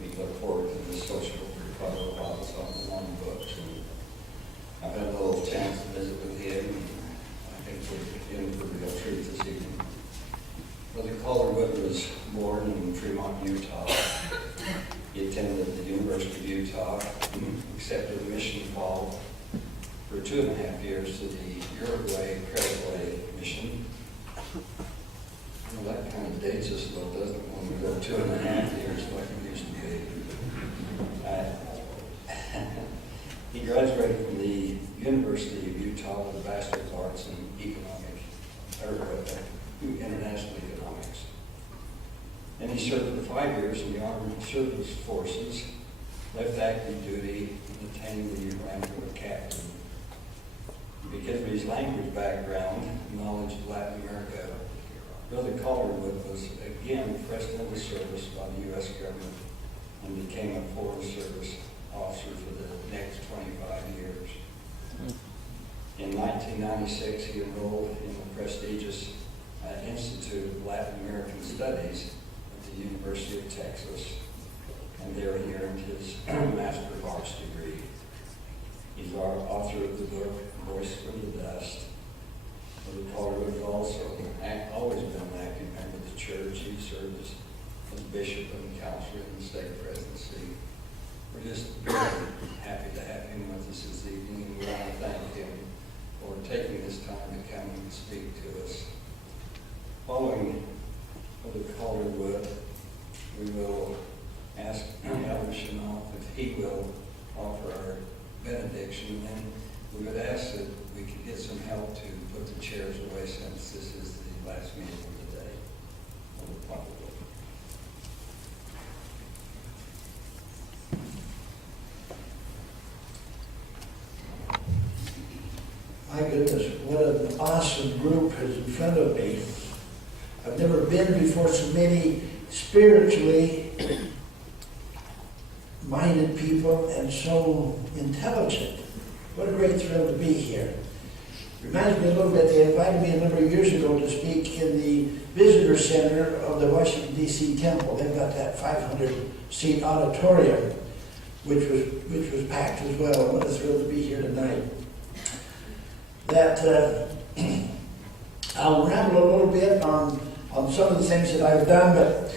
we look forward to the social recovery while it's on the long books. And I've had a little chance to visit with him, and I think we're in for the real treat this evening. Brother Calderwood was born in Fremont, Utah. He attended the University of Utah, accepted a mission call for 2.5 years to the Uruguay Paraguay mission. Well, that kind of dates us a little, doesn't it, when we go 2.5 years like it used to be. He graduated from the University of Utah with a Bachelor of Arts in International Economics. And he served for 5 years in the Armed Service Forces, left active duty, and attained the rank of captain. Because of his language background and knowledge of Latin America, Brother Calderwood was again President of the Service by the U.S. government and became a Foreign Service officer for the next 25 years. In 1996, he enrolled in the prestigious Institute of Latin American Studies at the University of Texas, and there he earned his Master of Arts degree. He's our author of the book, Voice from the Dust. Brother Calderwood has also always been an active member of the church. He served as bishop and counselor in the state presidency. We're just very happy to have him with us this evening, and we want to thank him for taking this time to come and speak to us. Following Brother Calderwood, we will ask Elder Chenault if he will offer our benediction, and we would ask that we could get some help to put the chairs away since this is the last meeting of the day. My goodness, what an awesome group is in front of me. I've never been before so many spiritually minded people and so intelligent. What a great thrill to be here. Reminds me a little bit, they invited me a number of years ago to speak in the visitor center of the Washington, D.C. Temple. They've got that 500-seat auditorium, which was packed as well. What a thrill to be here tonight. I'll ramble a little bit on some of the things that I've done, but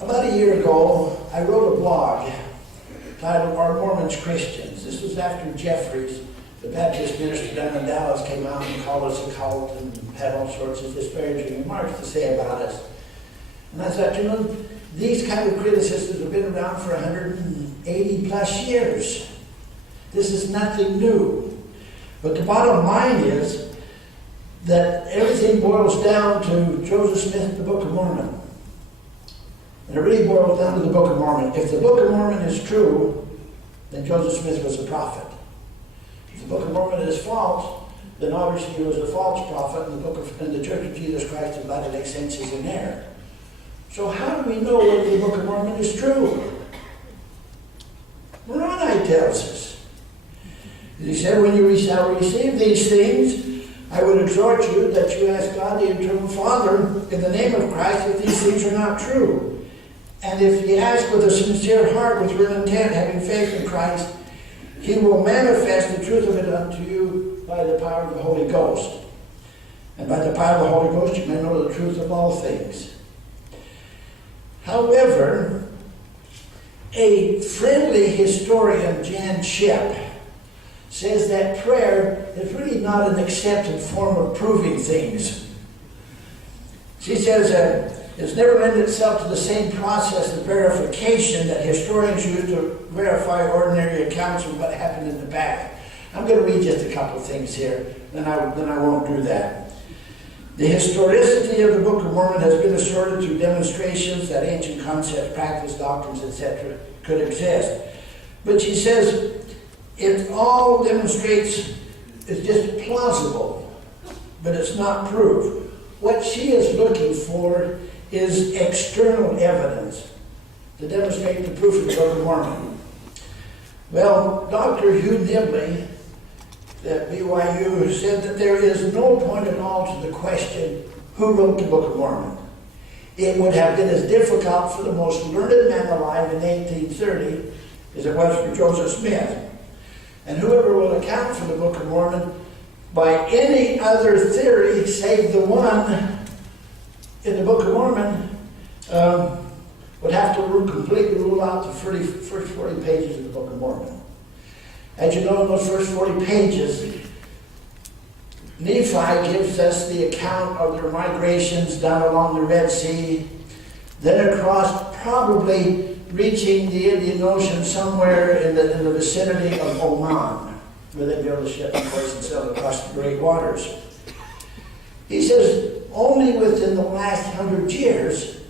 about a year ago, I wrote a blog titled Are Mormons Christians? This was after Jeffries, the Baptist minister down in Dallas, came out and called us a cult and had all sorts of disparaging remarks to say about us. And I thought, these kind of criticisms have been around for 180 plus years. This is nothing new. But the bottom line is that everything boils down to Joseph Smith, the Book of Mormon. And it really boils down to the Book of Mormon. If the Book of Mormon is true, then Joseph Smith was a prophet. If the Book of Mormon is false, then obviously he was a false prophet, and the Church of Jesus Christ of Latter-day Saints is in error. So how do we know whether the Book of Mormon is true? Moroni tells us. He said, when you shall receive these things, I would exhort you that you ask God, the eternal Father, in the name of Christ, if these things are not true. And if ye ask with a sincere heart, with real intent, having faith in Christ, he will manifest the truth of it unto you by the power of the Holy Ghost. And by the power of the Holy Ghost, you may know the truth of all things. However, a friendly historian, Jan Shep, says that prayer is really not an accepted form of proving things. She says it's never lent itself to the same process of verification that historians use to verify ordinary accounts of what happened in the past. I'm going to read just a couple of things here, then I won't do that. The historicity of the Book of Mormon has been asserted through demonstrations that ancient concepts, practice, doctrines, etc. could exist. But she says it all demonstrates, it's just plausible, but it's not proof. What she is looking for is external evidence to demonstrate the proof of the Book of Mormon. Well, Dr. Hugh Nibley at BYU said that there is no point at all to the question, who wrote the Book of Mormon? it would have been as difficult for the most learned man alive in 1830 as it was for Joseph Smith. And whoever will account for the Book of Mormon by any other theory save the one in the Book of Mormon would have to completely rule out the first 40 pages of the Book of Mormon. As you know, in those first 40 pages, Nephi gives us the account of their migrations down along the Red Sea, then across, probably reaching the Indian Ocean somewhere in the vicinity of Oman, where they built a ship, of course, and sailed across the great waters. He says, only within the last 100 years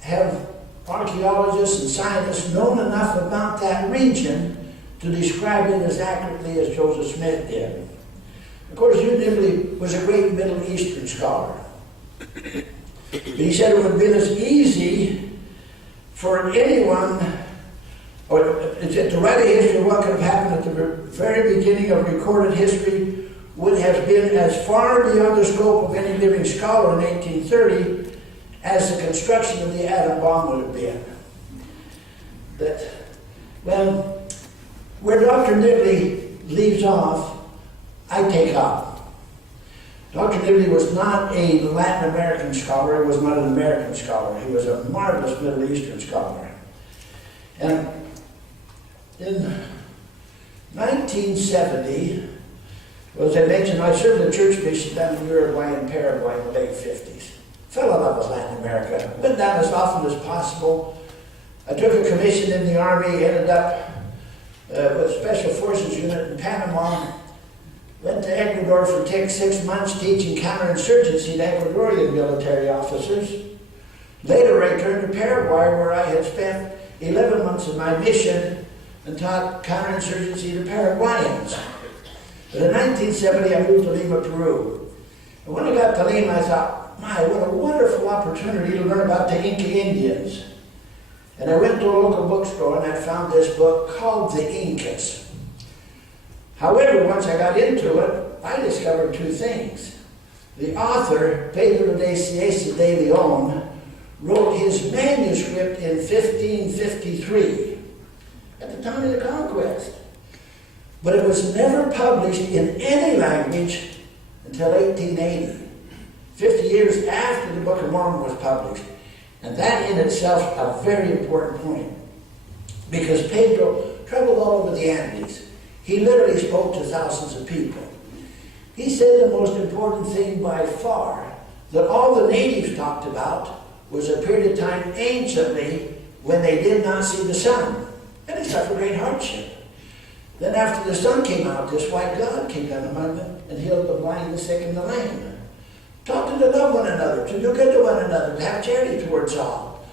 have archaeologists and scientists known enough about that region to describe it as accurately as Joseph Smith did. Of course, Untitled was a great Middle Eastern scholar. But he said it would have been as easy for anyone, or to write a history of what could have happened at the very beginning of recorded history would have been as far beyond the scope of any living scholar in 1830 as the construction of the atom bomb would have been. That, well, where Dr. Nibley leaves off, I take off. Dr. Nibley was not a Latin American scholar, he was not an American scholar. He was a marvelous Middle Eastern scholar. And in 1970, as I mentioned, I served a church mission down in Uruguay and Paraguay in the late 50s. Fell in love with Latin America. Went down as often as possible. I took a commission in the Army, ended up with a Special Forces unit in Panama. Went to Ecuador for 6 months teaching counterinsurgency to Ecuadorian military officers. Later, I returned to Paraguay, where I had spent 11 months of my mission and taught counterinsurgency to Paraguayans. But in 1970, I moved to Lima, Peru. And when I got to Lima, I thought, my, what a wonderful opportunity to learn about the Inca Indians. And I went to a local bookstore and I found this book called The Incas. However, once I got into it, I discovered two things. The author, Pedro de Cieza de Leon, wrote his manuscript in 1553, at the time of the conquest. But it was never published in any language until 1880, 50 years after the Book of Mormon was published. And that in itself is a very important point, because Pedro traveled all over the Andes. He literally spoke to thousands of people. He said the most important thing by far that all the natives talked about was a period of time anciently when they did not see the sun, and they suffered great hardship. Then after the sun came out, this white God came down among them and healed the blind, the sick, and the lame. Taught them to love one another, to do good to one another, to have charity towards all.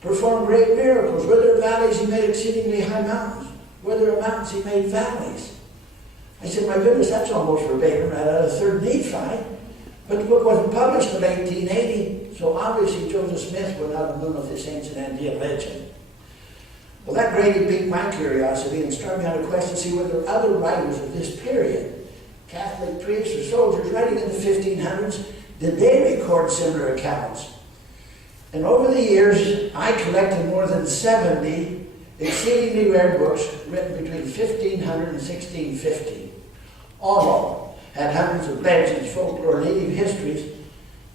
Performed great miracles. Where there are valleys, he made exceedingly high mountains. Where there are mountains, he made valleys. I said, my goodness, that's almost verbatim right out of 3rd Nephi. But the book wasn't published until 1880, so obviously Joseph Smith would not have known of this ancient Andean legend. Well, that greatly piqued my curiosity and started me on a quest to see whether other writers of this period, Catholic priests or soldiers writing in the 1500s, did they record similar accounts? And over the years, I collected more than 70 exceedingly rare books written between 1500 and 1650. All of them had hundreds of legends, folklore, native histories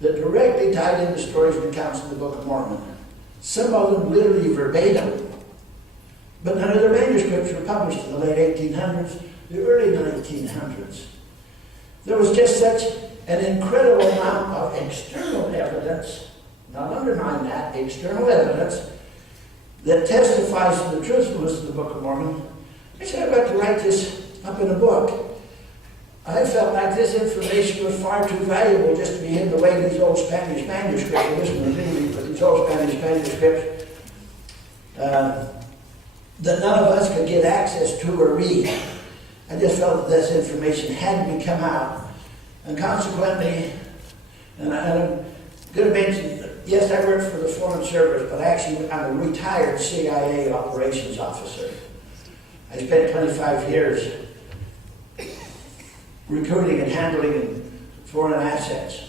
that directly tied into stories and accounts in the Book of Mormon. Some of them literally verbatim. But none of their manuscripts were published in the late 1800s, the early 1900s. There was just such an incredible amount of external evidence, not undermine that, external evidence, that testifies to the truthfulness of the Book of Mormon. I said, I'd like to write this up in a book. I felt like this information was far too valuable just to be hidden away in these old Spanish manuscripts, or this one really, but these old Spanish manuscripts, that none of us could get access to or read. I just felt that this information had to come out. And consequently, and I'm going to mention, yes, I worked for the Foreign Service, but actually I'm a retired CIA operations officer. I spent 25 years recruiting and handling foreign assets.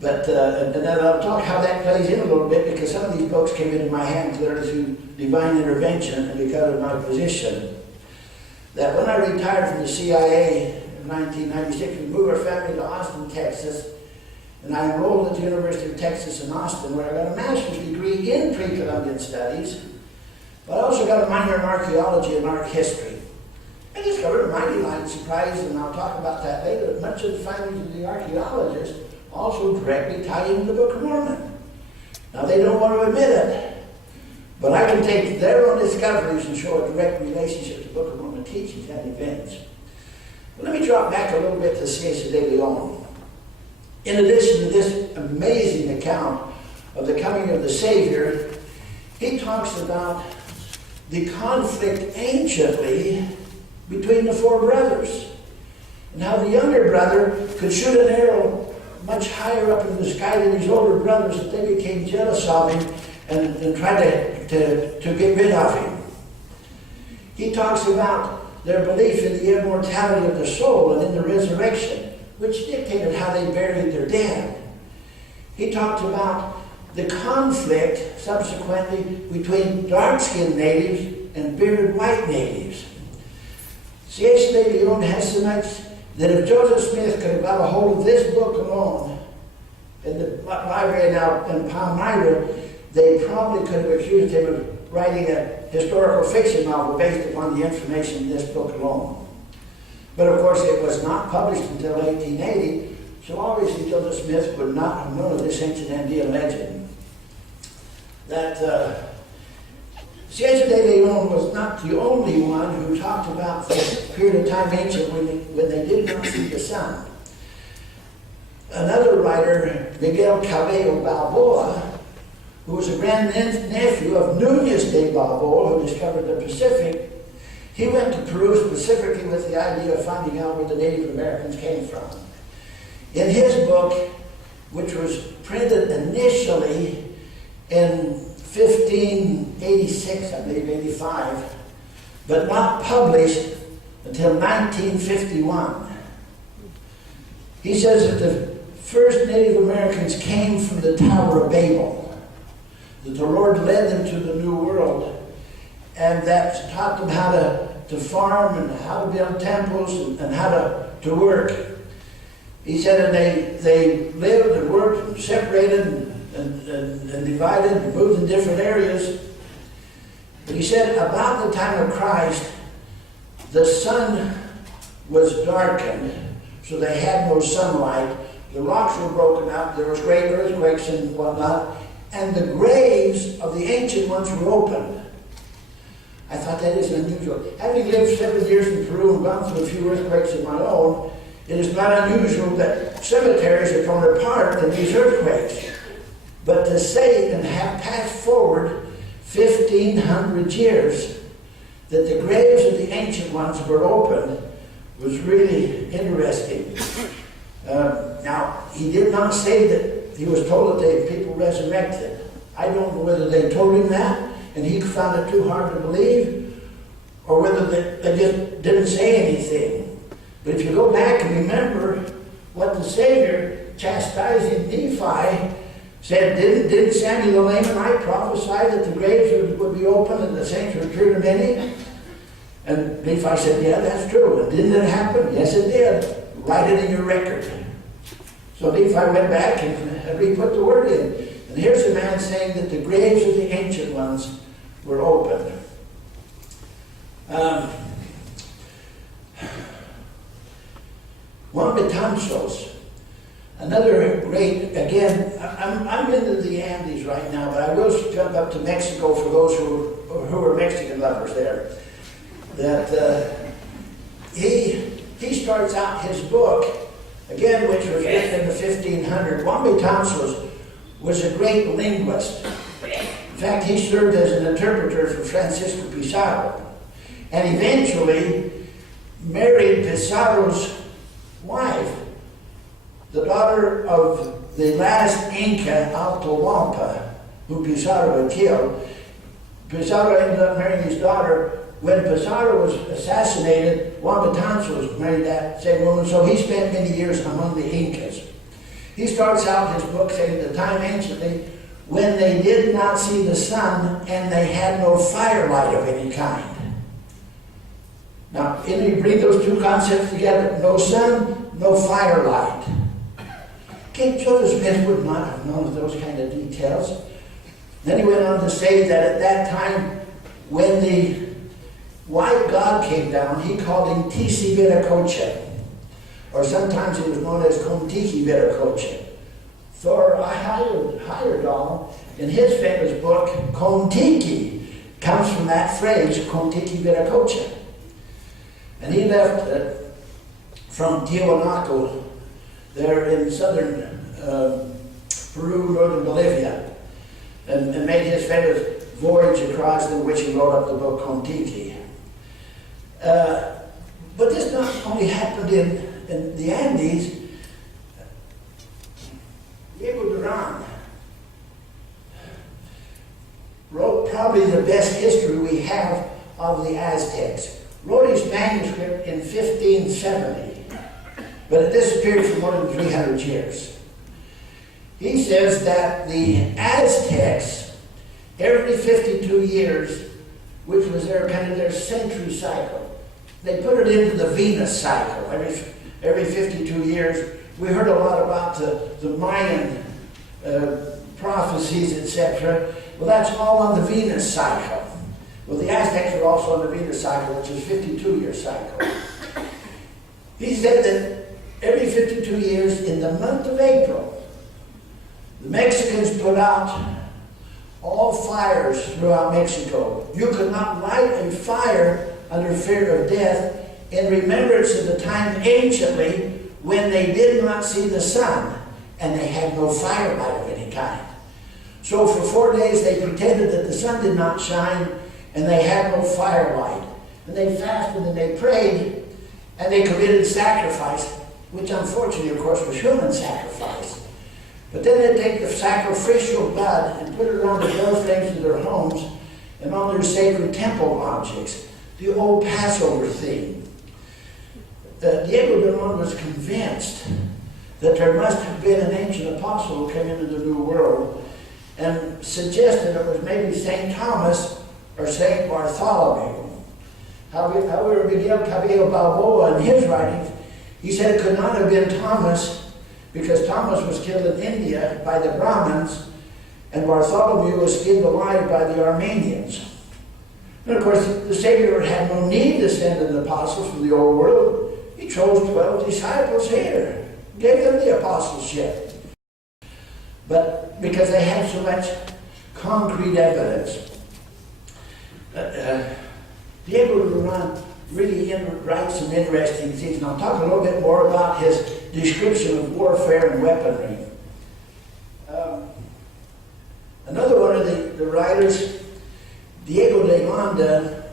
But, and then I'll talk how that plays in a little bit, because some of these books came into my hands literally through divine intervention and because of my position. That when I retired from the CIA in 1996, we moved our family to Austin, Texas, and I enrolled at the University of Texas in Austin, where I got a master's degree in pre-Columbian studies, but I also got a minor in archaeology and art history. I discovered a mighty light surprise, and I'll talk about that later. Much of the findings of the archaeologists also directly tie into the Book of Mormon. Now, they don't want to admit it, but I can take their own discoveries and show a direct relationship to the Book of Mormon teachings and events. But let me drop back a little bit to Ciesa de Leon. In addition to this amazing account of the coming of the Savior, he talks about the conflict anciently between the four brothers, and how the younger brother could shoot an arrow much higher up in the sky than his older brothers, that they became jealous of him and tried to get rid of him. He talks about their belief in the immortality of the soul and in the resurrection, which dictated how they buried their dead. He talked about the conflict subsequently between dark-skinned natives and bearded white natives. Ciesa de Leon estimates that if Joseph Smith could have got a hold of this book alone in the library now in Palmyra, they probably could have accused him of writing a historical fiction novel based upon the information in this book alone. But of course, it was not published until 1880, so obviously Joseph Smith would not have known of this ancient Andean legend. That Ciesa de Leon was not the only one who talked about the period of time ancient when they did not see the sun. Another writer, Miguel Cabello Balboa, who was a grandnephew of Núñez de Balboa, who discovered the Pacific, he went to Peru specifically with the idea of finding out where the Native Americans came from. In his book, which was printed initially in 1586, I believe, 85, but not published until 1951. He says that the first Native Americans came from the Tower of Babel, that the Lord led them to the New World, and that taught them how to farm and how to build temples and how to work. He said that they lived and worked and separated and divided and moved in different areas. But he said about the time of Christ, the sun was darkened, so they had no sunlight. The rocks were broken up, there was great earthquakes and whatnot, and the graves of the ancient ones were opened. I thought that is unusual. Having lived 7 years in Peru and gone through a few earthquakes of my own, it is not unusual that cemeteries are torn apart in these earthquakes. But to say and have passed forward 1,500 years that the graves of the ancient ones were opened was really interesting. Now, he did not say that he was told that the people resurrected. I don't know whether they told him that and he found it too hard to believe, or whether they just didn't say anything. But if you go back and remember what the Savior, chastising Nephi, said, didn't Samuel the Lamanite prophesy that the graves would be open and the saints would appear to many? And Nephi said, yeah, that's true. And didn't it happen? Yes, it did. Write it in your record. So Nephi went back and re-put the word in. And here's a man saying that the graves of the ancient ones were open. Juan Betanzos, another great, again, I'm into the Andes right now, but I will jump up to Mexico for those who are Mexican lovers there. That he starts out his book, again, which was written in the 1500s. Juan Betanzos was a great linguist. In fact, he served as an interpreter for Francisco Pizarro, and eventually married Pizarro's wife, the daughter of the last Inca, Atahualpa, who Pizarro had killed. Pizarro ended up marrying his daughter. When Pizarro was assassinated, Juan Betanzos married that same woman, so he spent many years among the Incas. He starts out his book saying, the time anciently when they did not see the sun and they had no firelight of any kind. Now, you bring those two concepts together, no sun, no firelight. King Joseph Smith would not have known of those kind of details. Then he went on to say that at that time, when the white god came down, he called him Tisi Viracocha, or sometimes it was known as Kontiki Viracocha. Thor Heyerdahl, in his famous book, Kontiki, comes from that phrase, Kontiki Viracocha. And he left from Tiwanaku, there in southern Peru, northern Bolivia, and made his famous voyage across, in which he wrote up the book Kontiki. But this not only happened in the Andes. Diego Duran wrote probably the best history we have of the Aztecs. Wrote his manuscript in 1570, but it disappeared for more than 300 years. He says that the Aztecs, every 52 years, which was their kind of their century cycle, they put it into the Venus cycle. Every 52 years, we heard a lot about the Mayan prophecies, etc. Well, that's all on the Venus cycle. Well, the Aztecs were also on the Venus cycle, which is a 52-year cycle. He said that every 52 years, in the month of April, the Mexicans put out all fires throughout Mexico. You could not light a fire under fear of death in remembrance of the time anciently when they did not see the sun and they had no firelight of any kind. So for 4 days they pretended that the sun did not shine and they had no firelight. And they fasted and they prayed and they committed sacrifice, which unfortunately, of course, was human sacrifice. But then they'd take the sacrificial blood and put it on the door frames of their homes and on their sacred temple objects, the old Passover theme. Diego Duran was convinced that there must have been an ancient apostle who came into the New World and suggested it was maybe St. Thomas or St. Bartholomew. However, Miguel Cabello Balboa, in his writings, he said it could not have been Thomas because Thomas was killed in India by the Brahmins and Bartholomew was skinned alive by the Armenians. And of course, the Savior had no need to send an apostle from the old world. He chose 12 disciples here, gave them the apostleship. But because they had so much concrete evidence, Diego Duran really writes some interesting things. And I'll talk a little bit more about his description of warfare and weaponry. Another one of the writers, Diego de Landa,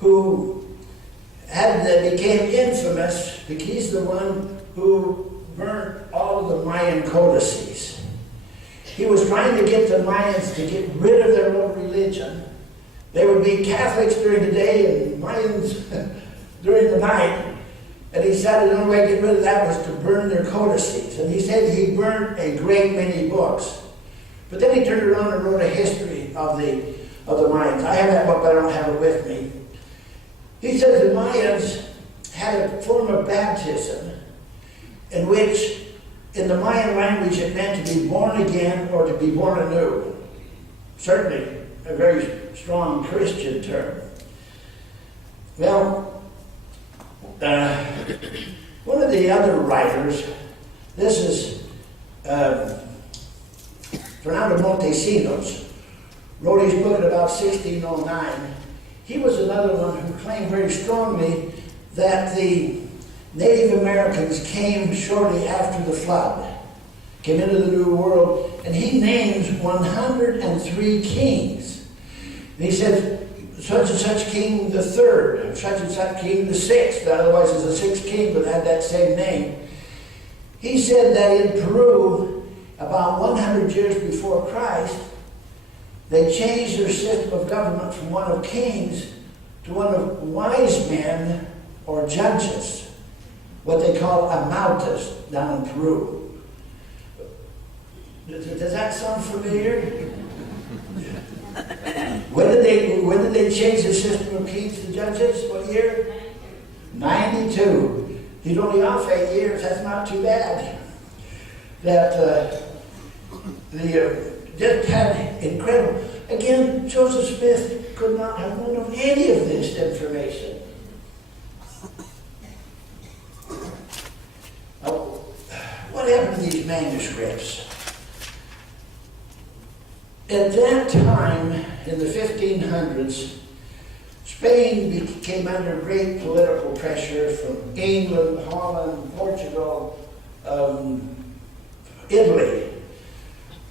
who became infamous because he's the one who burnt all of the Mayan codices. He was trying to get the Mayans to get rid of their own religion. They would be Catholics during the day and Mayans during the night. And he said the only way to get rid of that was to burn their codices. And he said he burned a great many books. But then he turned around and wrote a history of the Mayans. I have that book, but I don't have it with me. He says the Mayans had a form of baptism in which, in the Mayan language, it meant to be born again or to be born anew. Certainly a very strong Christian term. Well, one of the other writers, this is Fernando Montesinos, wrote his book in about 1609. He was another one who claimed very strongly that the Native Americans came shortly after the flood, came into the New World, and he names 103 kings. And he said, such and such king the third, such and such king the sixth, otherwise it's a sixth king but had that same name. He said that in Peru, about 100 years before Christ, they changed their system of government from one of kings to one of wise men or judges, what they call amautas down in Peru. Does that sound familiar? When did they change the system of kings and judges? What year? 92. He's only off 8 years. That's not too bad. That just had incredible. Again, Joseph Smith could not have known of any of this information. What happened to these manuscripts? At that time, in the 1500s, Spain came under great political pressure from England, Holland, Portugal, Italy,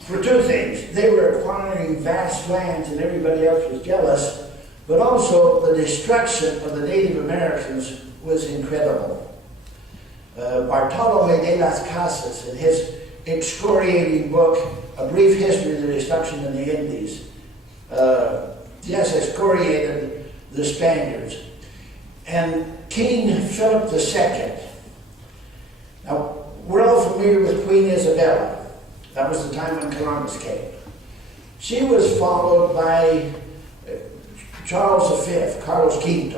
for two things. They were acquiring vast lands and everybody else was jealous, but also the destruction of the Native Americans was incredible. Bartolome de las Casas, in his excoriating book, A Brief History of the Destruction in the Indies, excoriated the Spaniards. And King Philip II, now we're all familiar with Queen Isabella. That was the time when Columbus came. She was followed by Charles V, Carlos V.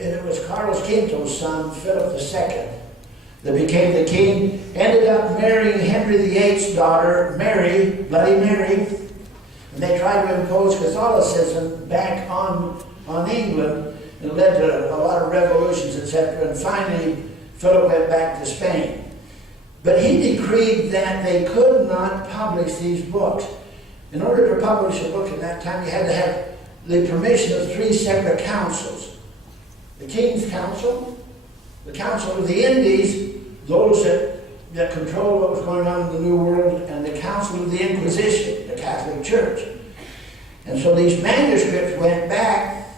And it was Carlos V's son, Philip II, that became the king, ended up marrying Henry VIII's daughter, Mary, Bloody Mary, and they tried to impose Catholicism back on England, and it led to a lot of revolutions, etc., and finally Philip went back to Spain. But he decreed that they could not publish these books. In order to publish a book in that time, you had to have the permission of 3 separate councils. The King's Council, the Council of the Indies, those that controlled what was going on in the New World, and the Council of the Inquisition, the Catholic Church. And so these manuscripts went back,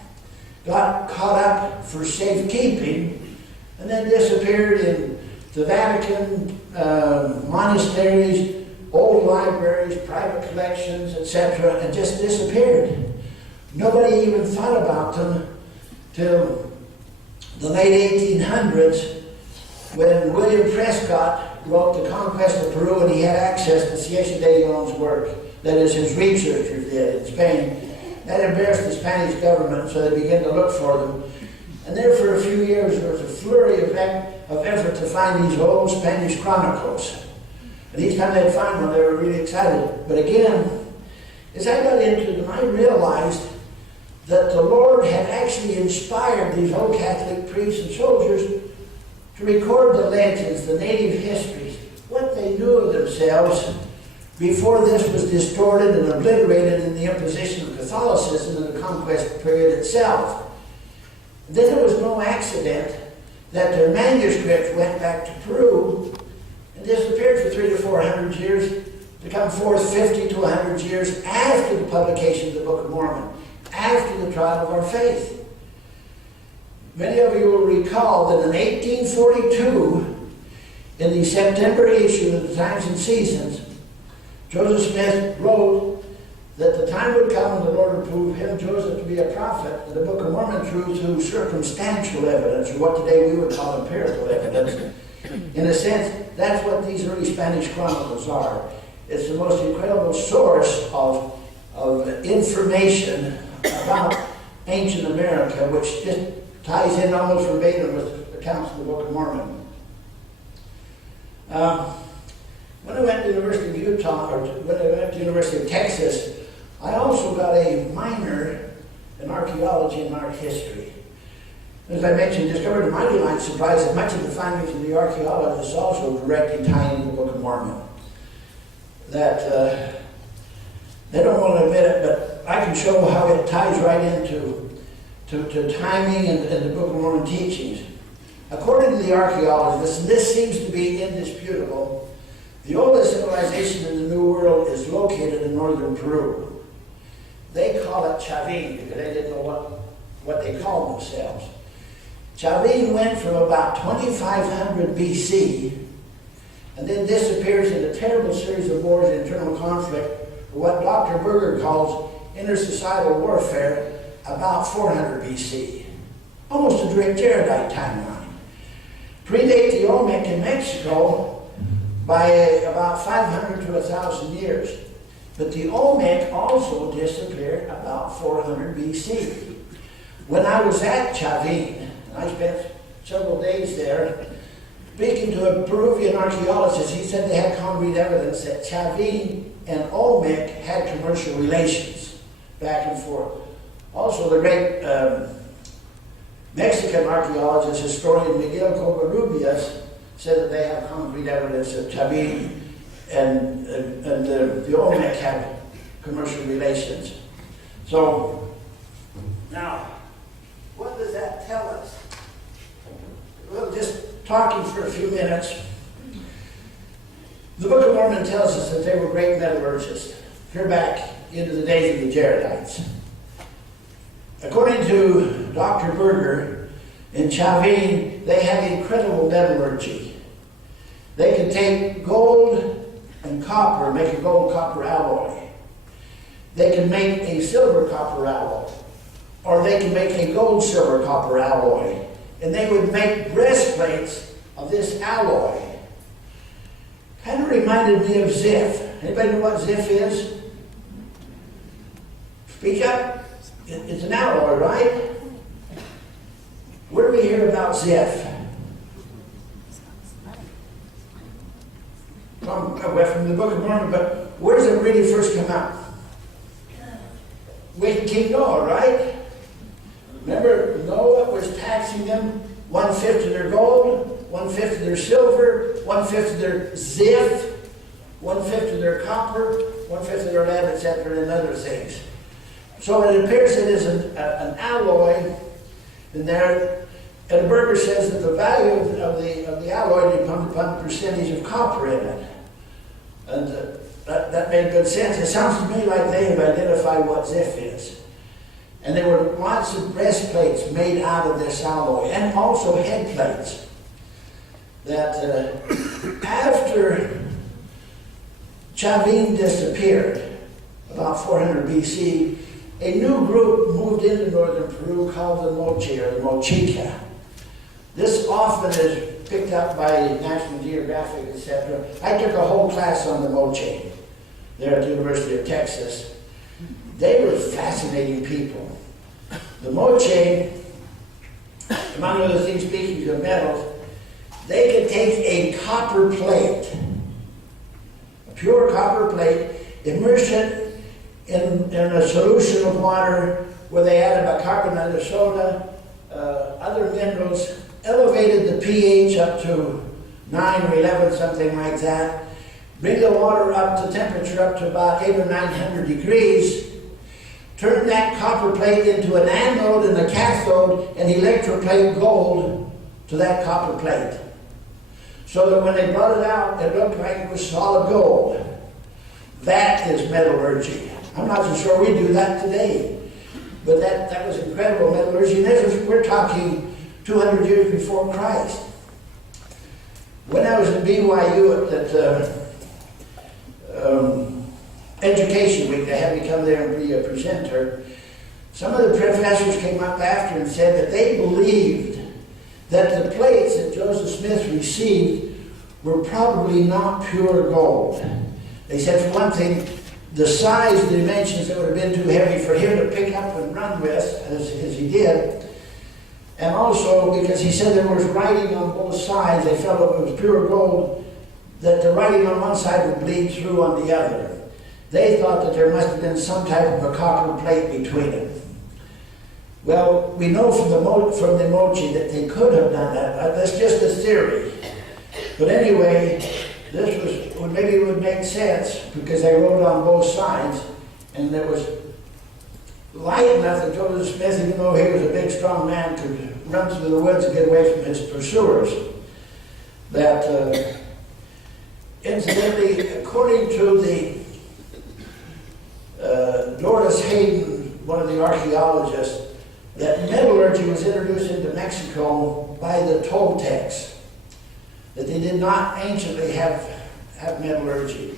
got caught up for safekeeping, and then disappeared in the Vatican, monasteries, old libraries, private collections, etc., and just disappeared. Nobody even thought about them till the late 1800s, when William Prescott wrote The Conquest of Peru, and he had access to Cieza de Leon's work, that is, his researchers did in Spain. That embarrassed the Spanish government, so they began to look for them. And there for a few years there was a flurry of effort to find these old Spanish chronicles. And each time they'd find one, they were really excited. But again, as I got into them, I realized that the Lord had actually inspired these old Catholic priests and soldiers to record the legends, the native histories, what they knew of themselves before this was distorted and obliterated in the imposition of Catholicism in the conquest period itself. And then it was no accident that their manuscripts went back to Peru and disappeared for 300 to 400 years to come forth 50 to 100 years after the publication of the Book of Mormon, after the trial of our faith. Many of you will recall that in 1842, in the September issue of the Times and Seasons, Joseph Smith wrote that the time would come when the Lord would prove him, Joseph, to be a prophet, and the Book of Mormon true through circumstantial evidence, or what today we would call empirical evidence. In a sense, that's what these early Spanish chronicles are. It's the most incredible source of information about ancient America, which just ties in almost verbatim with accounts of the Book of Mormon. When I went to the University of Utah, or when I went to the University of Texas, I also got a minor in archaeology and art history. As I mentioned, discovered a mighty line surprise that much of the findings of the archaeologists also directly tie into the Book of Mormon. That they don't want to admit it, but I can show how it ties right into timing and the Book of Mormon teachings. According to the archaeologists, and this seems to be indisputable, the oldest civilization in the New World is located in northern Peru. They call it Chavin because they didn't know what they called themselves. Chavin went from about 2500 BC and then disappears in a terrible series of wars and internal conflict, or what Dr. Berger calls intersocietal warfare, about 400 BC. Almost a direct Jaredite timeline. Predate the Olmec in Mexico by about 500 to 1,000 years. But the Olmec also disappeared about 400 BC. When I was at Chavin, and I spent several days there, speaking to a Peruvian archaeologist, he said they had concrete evidence that Chavin and Olmec had commercial relations back and forth. Also, the great Mexican archaeologist, historian Miguel Covarrubias, said that they have concrete evidence that Chavin and the Olmec had commercial relations. So, now, what does that tell us? Well, just talking for a few minutes, the Book of Mormon tells us that they were great metallurgists, here back into the days of the Jaredites. According to Dr. Berger, in Chavin, they have incredible metallurgy. They can take gold and copper, make a gold-copper alloy. They can make a silver-copper alloy, or they can make a gold-silver-copper alloy. And they would make breastplates of this alloy. Kind of reminded me of Ziph. Anybody know what Ziph is? Speak up. It's an alloy, right? Where do we hear about Ziph? From the Book of Mormon, but where does it really first come out? With King Noah, right? Remember, Noah was taxing them 1/5 of their gold, 1/5 of their silver, 1/5 of their ziph, 1/5 of their copper, 1/5 of their lead, etc., and other things. So it appears it is an alloy in there. And Berger says that the value of the alloy depends upon the percentage of copper in it. And that made good sense. It sounds to me like they have identified what Ziph is. And there were lots of breastplates made out of this alloy, and also head plates. That after Chavin disappeared, about 400 BC, a new group moved into northern Peru called the Moche, or the Mochica. This often is picked up by National Geographic, etc. I took a whole class on the Moche there at the University of Texas. They were fascinating people. The Moche, among other things, speaking to metals, they could take a copper plate, a pure copper plate, immerse it in a solution of water where they added bicarbonate of soda, other minerals, elevated the pH up to 9 or 11, something like that, bring the water up to temperature up to about 800 or 900 degrees, turn that copper plate into an anode and a cathode, and electroplate gold to that copper plate. So that when they brought it out, it looked like it was solid gold. That is metallurgy. I'm not so sure we do that today. But that was incredible metallurgy. And this is, we're talking 200 years before Christ. When I was at BYU at Education Week, they had me come there and be a presenter. Some of the professors came up after and said that they believed that the plates that Joseph Smith received were probably not pure gold. They said, for one thing, the size, the dimensions, that would have been too heavy for him to pick up and run with, as he did. And also, because he said there was writing on both sides, they felt it was pure gold, that the writing on one side would bleed through on the other. They thought that there must have been some type of a copper plate between it. Well, we know from the Mochi that they could have done that. That's just a theory. But anyway, this was, maybe it would make sense because they wrote on both sides, and there was light enough that Joseph Smith, even though he was a big, strong man, could run through the woods and get away from his pursuers. That, incidentally, according to the Doris Hayden, one of the archaeologists, that metallurgy was introduced into Mexico by the Toltecs, that they did not anciently have metallurgy.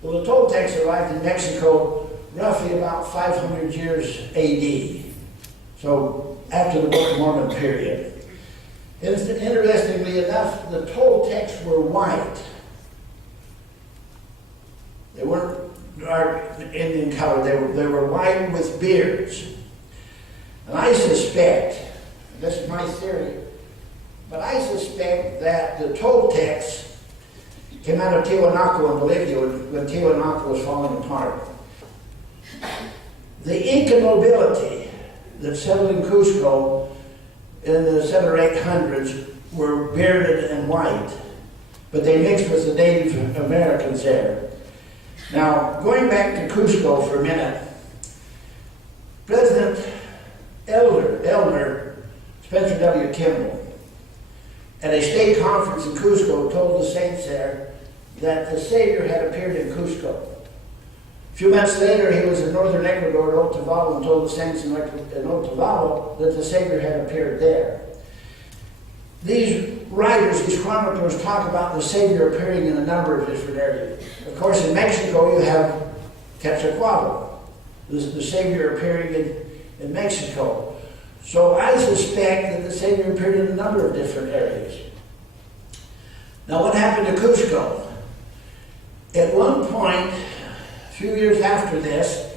Well, the Toltecs arrived in Mexico roughly about 500 years AD, so after the Book of Mormon period. Interestingly enough, the Toltecs were white. They weren't dark Indian color. They were white with beards. And I suspect, this is my theory, but I suspect that the Toltecs came out of Tiwanaku in Bolivia when Tiwanaku was falling apart. The Inca nobility that settled in Cusco in the 700s or 800s were bearded and white, but they mixed with the Native Americans there. Now, going back to Cusco for a minute, President Elder Spencer W. Kimball, at a state conference in Cusco, told the saints there that the Savior had appeared in Cusco. A few months later, he was in northern Ecuador at Otavalo and told the saints in Otavalo that the Savior had appeared there. These writers, these chroniclers, talk about the Savior appearing in a number of different areas. Of course, in Mexico, you have Quetzalcoatl, the Savior appearing in Mexico. So I suspect that the Savior appeared in a number of different areas. Now, what happened to Cusco? At one point, a few years after this,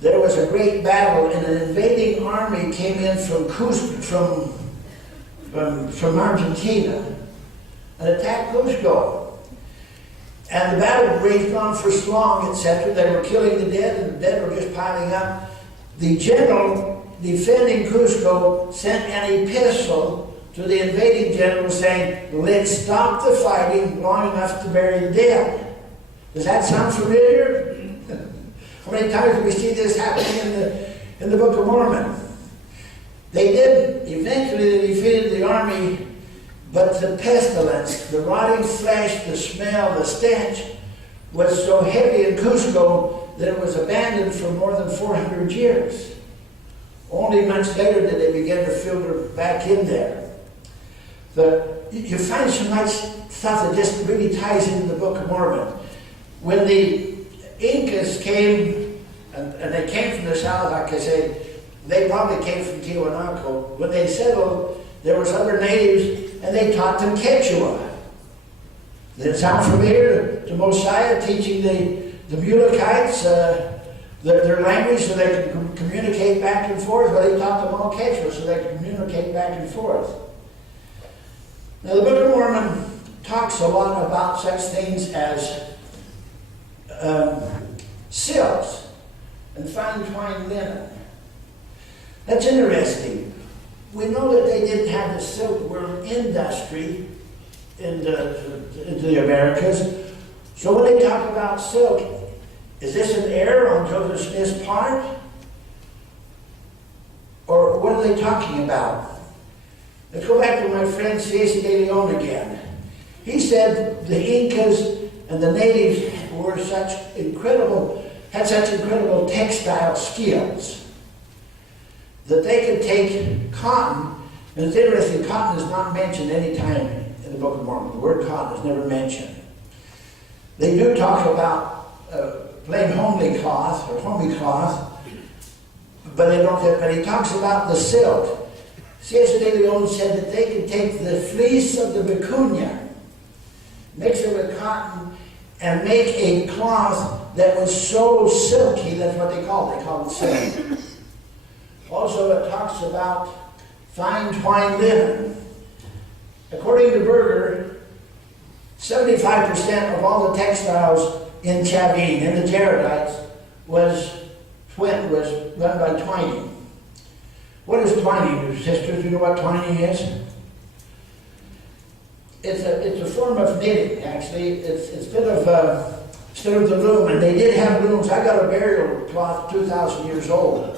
there was a great battle, and an invading army came in from Argentina and attacked Cusco. And the battle raged on for so long, etc. They were killing the dead, and the dead were just piling up. The general defending Cusco sent an epistle to the invading general saying, "Let's stop the fighting long enough to bury the dead." Does that sound familiar? How many times do we see this happening in the Book of Mormon? They did. Eventually they defeated the army, but the pestilence, the rotting flesh, the smell, the stench was so heavy in Cusco that it was abandoned for more than 400 years. Only months later did they begin to filter back in there. You find so much stuff that just really ties into the Book of Mormon. When the Incas came, and they came from the south, like I said, they probably came from Tiwanaku. When they settled, there was other natives, and they taught them Quechua. Does it sound familiar to Mosiah teaching the Mulekites their language so they could communicate back and forth? Well, he taught them all Quechua so they could communicate back and forth. Now, the Book of Mormon talks a lot about such things as silks and fine twined linen. That's interesting. We know that they didn't have the silkworm industry in the Americas. So when they talk about silk, is this an error on Joseph Smith's part? Or what are they talking about? Let's go back to my friend C.A.C. de Leon again. He said the Incas and the natives had such incredible textile skills that they could take cotton, and it's interesting, cotton is not mentioned any time in the Book of Mormon. The word cotton is never mentioned. They do talk about plain homely cloth or homey cloth, but they don't. But he talks about the silk. C.S. de Leon said that they could take the fleece of the vicuña, mix it with cotton, and make a cloth that was so silky. That's what they call it silk. Also, it talks about fine twined linen. According to Berger, 75% of all the textiles in Chavin, in the Jaredites, was done by twining. What is twining, sisters? Do you know what twining is? It's a form of knitting, actually. It's instead of the loom, and they did have looms. I got a burial cloth 2,000 years old.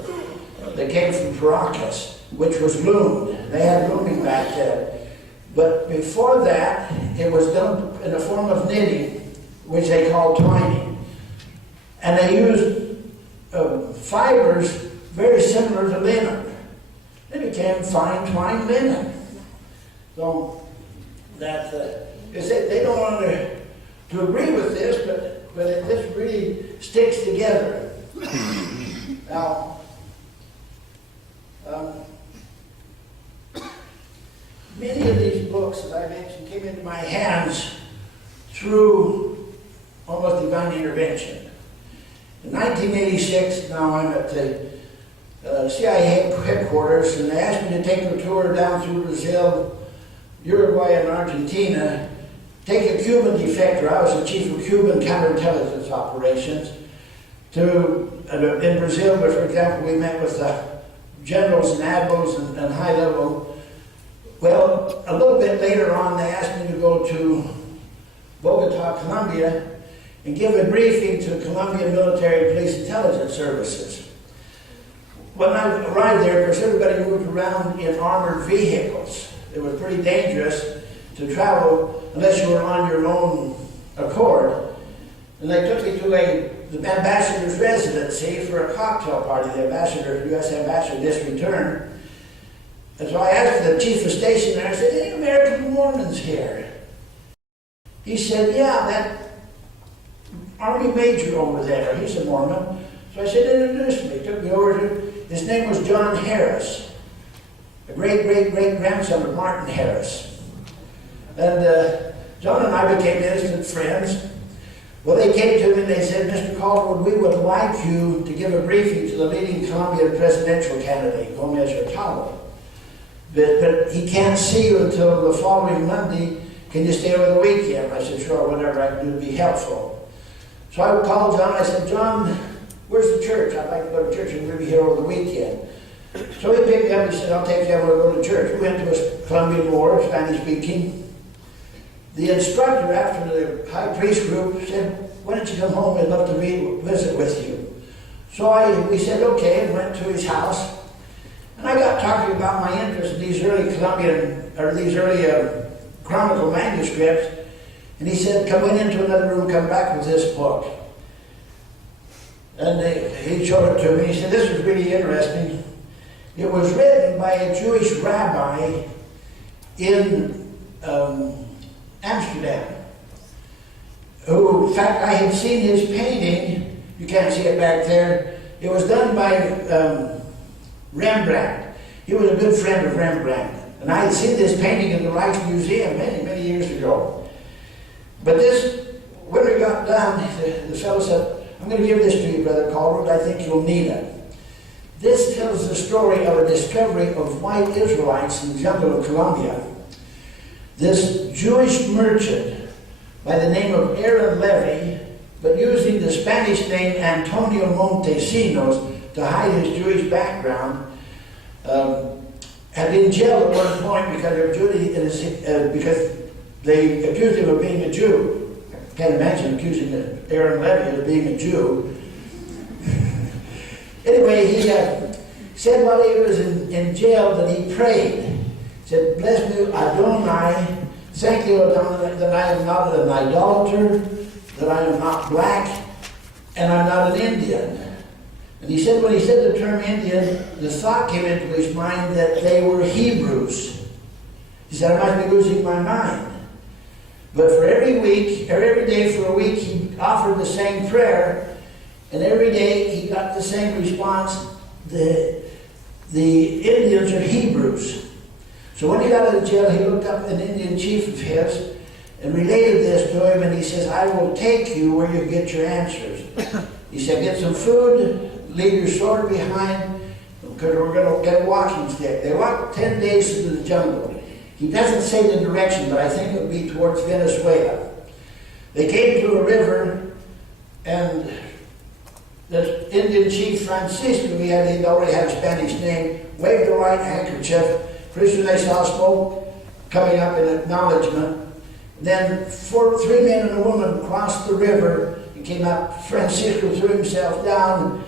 They came from Paracas, which was loomed. They had looming back then. But before that, it was done in a form of knitting, which they called twining. And they used fibers very similar to linen. They became fine twined linen. So that they don't want to agree with this, but this really sticks together. Now, many of these books, as I mentioned, came into my hands through almost divine divine intervention. In 1986, now I'm at the CIA headquarters, and they asked me to take a tour down through Brazil, Uruguay, and Argentina, take a Cuban defector. I was the chief of Cuban counterintelligence operations. In Brazil, where, for example, we met with generals and admirals and high level. Well, a little bit later on, they asked me to go to Bogota, Colombia, and give a briefing to Colombian military police intelligence services. When I arrived there, because everybody moved around in armored vehicles, it was pretty dangerous to travel unless you were on your own accord. And they took me to the ambassador's residency for a cocktail party. The U.S. ambassador just returned. And so I asked the chief of station there, I said, any American Mormons here? He said, yeah, that Army major over there, he's a Mormon. So I said, introduce me. He took me over to, his name was John Harris, a great-great-great-grandson of Martin Harris. And John and I became instant friends. Well, they came to me and they said, Mr. Calderwood, we would like you to give a briefing to the leading Colombian presidential candidate, Gomez Hurtado. But he can't see you until the following Monday. Can you stay over the weekend? I said, sure, whatever I can do to be helpful. So I called John. I said, John, where's the church? I'd like to go to church and we'll be here over the weekend. So he picked me up and said, I'll take you, I want to go to church. We went to a Colombian war, Spanish speaking. The instructor, after the high priest group, said, why don't you come home? I'd love to visit with you. So we said, okay, and went to his house. And I got talking about my interest in these early chronicle manuscripts. And he said, come into another room, come back with this book. And he showed it to me. He said, this is really interesting. It was written by a Jewish rabbi in Amsterdam, who, in fact, I had seen his painting. You can't see it back there. It was done by Rembrandt. He was a good friend of Rembrandt. And I had seen this painting in the Rijksmuseum many, many years ago. But when we got done, the fellow said, I'm going to give this to you, Brother Calderwood. I think you'll need it. This tells the story of a discovery of white Israelites in the jungle of Colombia. This Jewish merchant by the name of Aaron Levy, but using the Spanish name Antonio Montesinos to hide his Jewish background, had been jailed at one point because they accused him of being a Jew. I can't imagine accusing Aaron Levy of being a Jew. Anyway, he said while he was in jail that he prayed. He said, bless me, Adonai, thank you, Adonai, that I am not an idolater, that I am not black, and I'm not an Indian. And he said when he said the term Indian, the thought came into his mind that they were Hebrews. He said, I might be losing my mind. But for every week, or every day for a week, he offered the same prayer, and every day he got the same response. The Indians are Hebrews. So when he got out of jail, he looked up an Indian chief of his and related this to him, and he says, I will take you where you get your answers. He said, get some food, leave your sword behind, because we're going to get a walking stick. They walked 10 days through the jungle. He doesn't say the direction, but I think it would be towards Venezuela. They came to a river, and the Indian chief Francisco, he'd already had a Spanish name, waved a white handkerchief. Pretty soon they saw smoke coming up in acknowledgement. Then three men and a woman crossed the river and came up. Francisco threw himself down,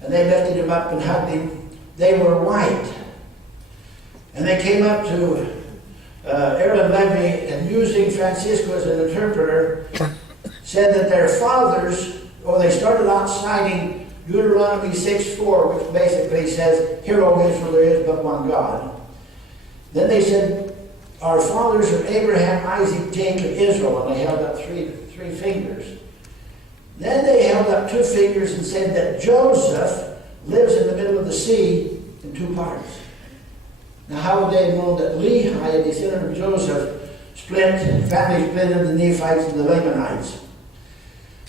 and they lifted him up and hugged him. They were white. And they came up to Aaron Levy, and using Francisco as an interpreter, said that their fathers, they started out citing Deuteronomy 6:4, which basically says, Hear, O Israel, there is but one God. Then they said, our fathers are Abraham, Isaac, Jacob, Israel, and they held up three fingers. Then they held up two fingers and said that Joseph lives in the middle of the sea in two parts. Now, how would they have known that Lehi, a descendant of Joseph, family split into the Nephites and the Lamanites?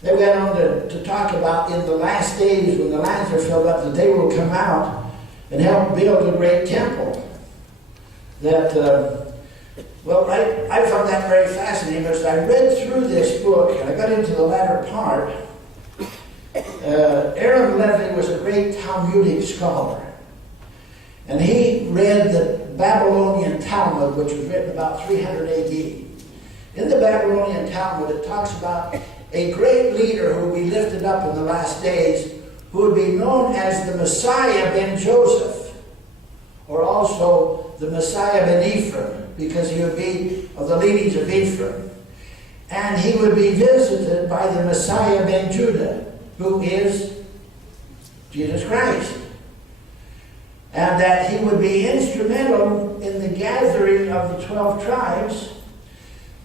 They went on to talk about in the last days when the lands are filled up that they will come out and help build a great temple. That, well, I found that very fascinating because I read through this book and I got into the latter part. Aaron Levy was a great Talmudic scholar. And he read the Babylonian Talmud, which was written about 300 AD. In the Babylonian Talmud, it talks about a great leader who will be lifted up in the last days, who would be known as the Messiah ben Joseph, or also the Messiah ben Ephraim, because he would be of the lineage of Ephraim. And he would be visited by the Messiah ben Judah, who is Jesus Christ. And that he would be instrumental in the gathering of the 12 tribes,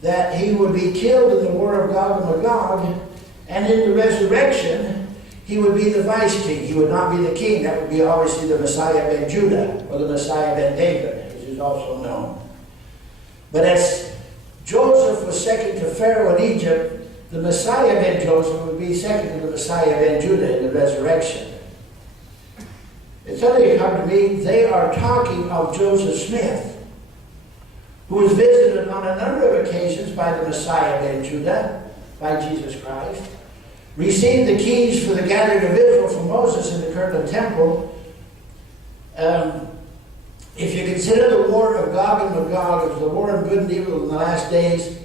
that he would be killed in the war of Gog and Magog, and in the resurrection, he would be the vice king. He would not be the king. That would be obviously the Messiah ben Judah, or the Messiah ben David, as is also known. But as Joseph was second to Pharaoh in Egypt, the Messiah ben Joseph would be second to the Messiah ben Judah in the resurrection. It suddenly occurred to me, they are talking of Joseph Smith, who was visited on a number of occasions by the Messiah ben Judah, by Jesus Christ, received the keys for the gathering of Israel from Moses in the Kirtland Temple. If you consider the war of Gog and Magog as the war of good and evil in the last days,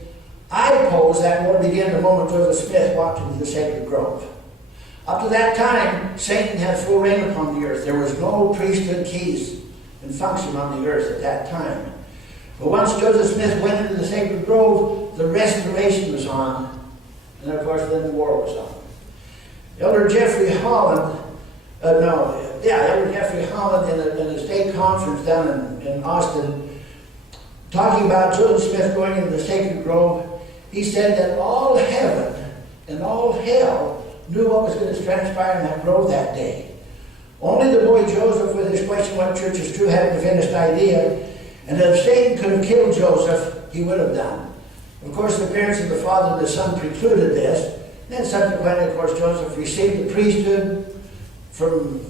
I pose that war began the moment Joseph Smith walked into the sacred grove. Up to that time, Satan had full reign upon the earth. There was no priesthood keys in function on the earth at that time. But once Joseph Smith went into the sacred grove, the restoration was on. And of course, then the war was on. Elder Jeffrey Holland, Elder Jeffrey Holland in a state conference down in Austin, talking about Joseph Smith going into the sacred grove, he said that all heaven and all hell knew what was going to transpire in that grove that day. Only the boy Joseph, with his question what church is true, had the finished idea. And if Satan could have killed Joseph, he would have done. Of course, the parents of the father and the son precluded this. Then subsequently, of course, Joseph received the priesthood from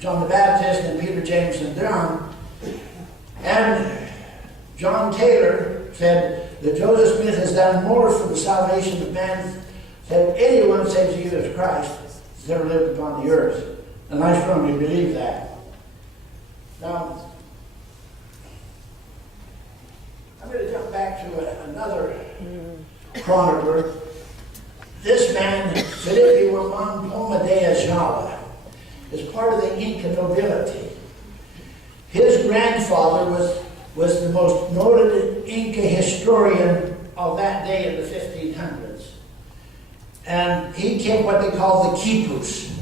John the Baptist and Peter, James, and John. And John Taylor said that Joseph Smith has done more for the salvation of man than anyone save Jesus Christ has ever lived upon the earth. And I strongly believe that. Now, I'm going to jump back to another chronicler. This man, Felipe Ramon Pomadea Jala, is part of the Inca nobility. His grandfather was the most noted Inca historian of that day in the 1500s. And he kept what they call the quipus.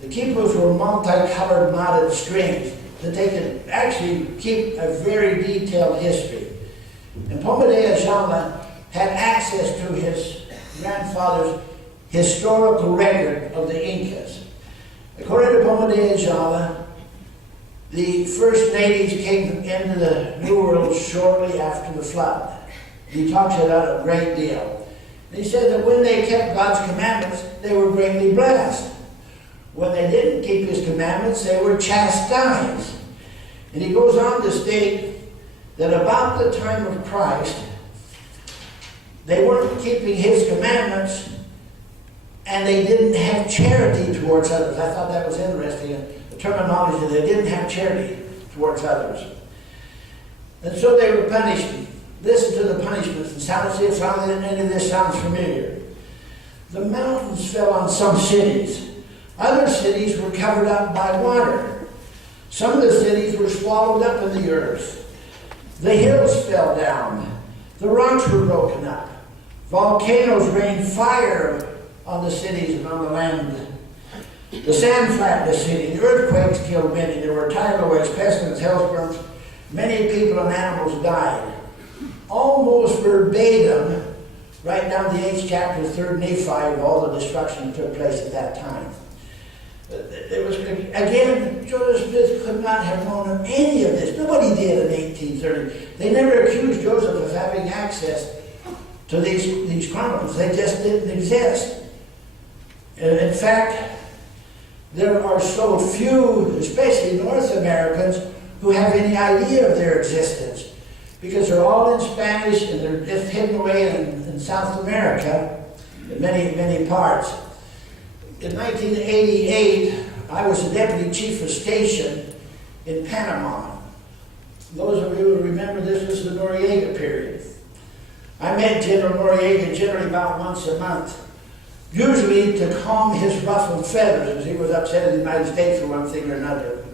The quipus were multicolored knotted strings that they could actually keep a very detailed history. And Pomadea Jala had access to his grandfather's historical record of the Incas. According to Pomadea Jala, the first natives came into the New World shortly after the flood. He talks about a great deal. And he said that when they kept God's commandments, they were greatly blessed. When they didn't keep his commandments, they were chastised. And he goes on to state that about the time of Christ, they weren't keeping his commandments and they didn't have charity towards others. I thought that was interesting, the terminology. They didn't have charity towards others. And so they were punished. Listen to the punishments and see if any of this sounds familiar. The mountains fell on some cities. Other cities were covered up by water. Some of the cities were swallowed up in the earth. The hills fell down. The rocks were broken up. Volcanoes rained fire on the cities and on the land. The sand flattened the city. The earthquakes killed many. There were tidal waves, pestilence, hailstorms. Many people and animals died. Almost verbatim, right down the 8th chapter, 3rd Nephi, of all the destruction that took place at that time. There was, again, Joseph Smith could not have known of any of this. Nobody did in 1830. They never accused Joseph of having access to these chronicles. They just didn't exist. In fact, there are so few, especially North Americans, who have any idea of their existence, because they're all in Spanish and they're just hidden away in South America in many, many parts. In 1988, I was the deputy chief of station in Panama. Those of you who remember, this was the Noriega period. I met General Noriega generally about once a month, usually to calm his ruffled feathers, as he was upset in the United States for one thing or another.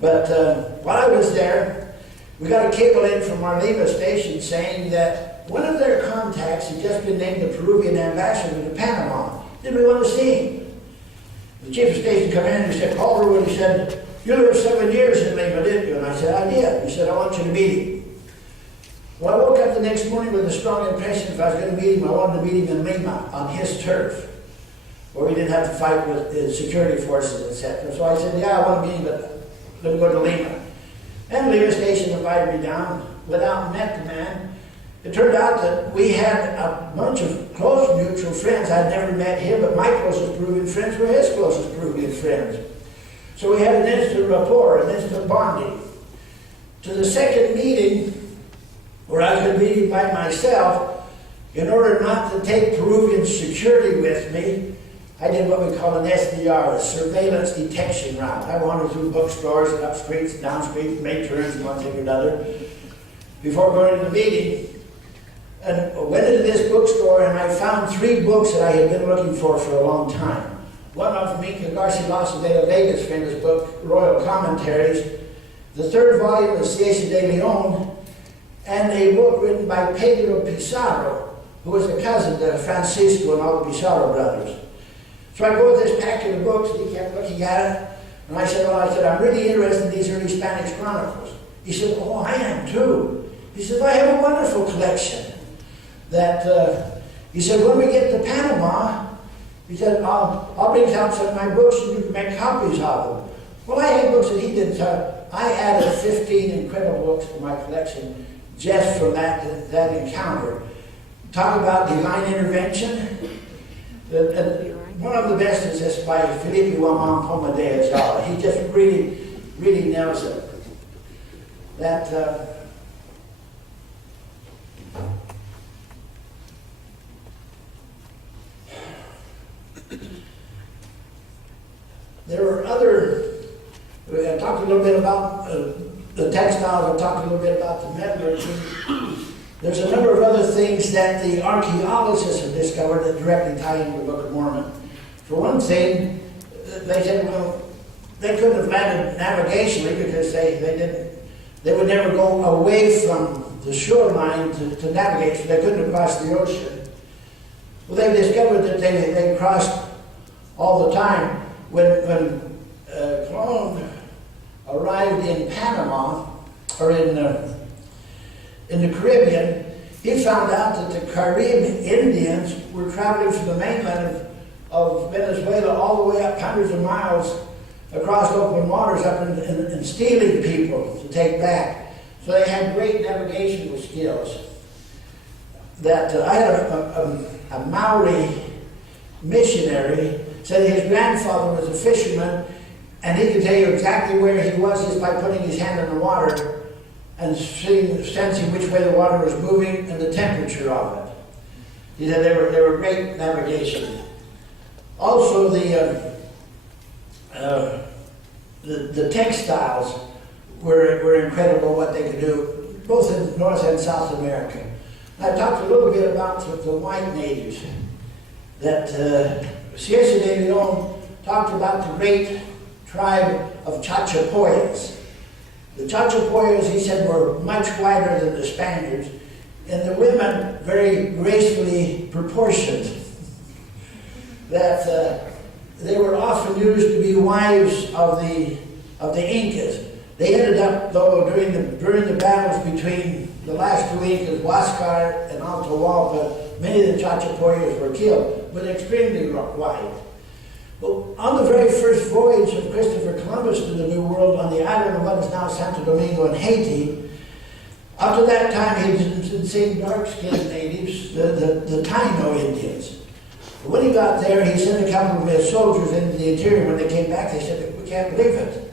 But while I was there, we got a cable in from our Lima station saying that one of their contacts had just been named the Peruvian ambassador to Panama. Did we want to see him? The chief of station come in and he said, Calderwood, he said, you lived 7 years in Lima, didn't you? And I said, I did. He said, I want you to meet him. Well, I woke up the next morning with a strong impression if I was going to meet him, I wanted to meet him in Lima, on his turf, where we didn't have to fight with the security forces, etc. So I said, yeah, I want to meet him, but let me go to Lima. And Lima station invited me down, went out and met the man. It turned out that we had a bunch of close mutual friends. I'd never met him, but my closest Peruvian friends were his closest Peruvian friends. So we had an instant rapport, an instant bonding. To the second meeting, where I was going to meet him by myself, in order not to take Peruvian security with me, I did what we call an SDR, a surveillance detection route. I wandered through bookstores and up streets and down streets, made turns and one thing or another, before going to the meeting. And I went into this bookstore and I found 3 books that I had been looking for a long time. One of them, Inca Garcilaso de la Vega's famous book, Royal Commentaries. The third volume was Cieza de Leon, and a book written by Pedro Pizarro, who was a cousin to Francisco and all the Pizarro brothers. So I go with this packet of books, and he kept looking at it, and I said, I'm really interested in these early Spanish chronicles. He said, oh, I am too. He said, I have a wonderful collection that, he said, when we get to Panama, he said, I'll bring down some of my books and you can make copies of them. Well, I had books that he didn't tell. I added 15 incredible books to my collection just from that encounter. Talk about divine intervention. One of the best is this by Felipe Guamán Poma de Azala. He just really, really nails it. That there were other, I talked a little bit about the textiles, I talked a little bit about the metallurgy. There's a number of other things that the archaeologists have discovered that directly tie into the Book of Mormon. For one thing, they said, well, they couldn't have landed navigationally because they would never go away from the shoreline to navigate, so they couldn't have crossed the ocean. Well, they've discovered that they crossed all the time. When Colon arrived in Panama, or in the Caribbean, he found out that the Caribbean Indians were traveling from the mainland of Venezuela all the way up hundreds of miles across open waters up and stealing people to take back. So they had great navigational skills. That I had a Maori missionary said his grandfather was a fisherman and he could tell you exactly where he was just by putting his hand in the water and sensing which way the water was moving and the temperature of it. He said they were great navigation. Also the textiles were incredible what they could do, both in North and South America. I talked a little bit about the white natives, that Cieza de Leon talked about the great tribe of Chachapoyas. The Chachapoyas, he said, were much whiter than the Spaniards, and the women very gracefully proportioned. That they were often used to be wives of the Incas. They ended up, though, during the battles between the last 2 Incas, Huáscar and Atahualpa, many of the Chachapoyas were killed, but extremely white. Well, on the very first voyage of Christopher Columbus to the New World on the island of what is now Santo Domingo in Haiti, up to that time he had been seeing dark-skinned natives, the Taino Indians. But when he got there, he sent a couple of his soldiers into the interior. When they came back, they said, "We can't believe it.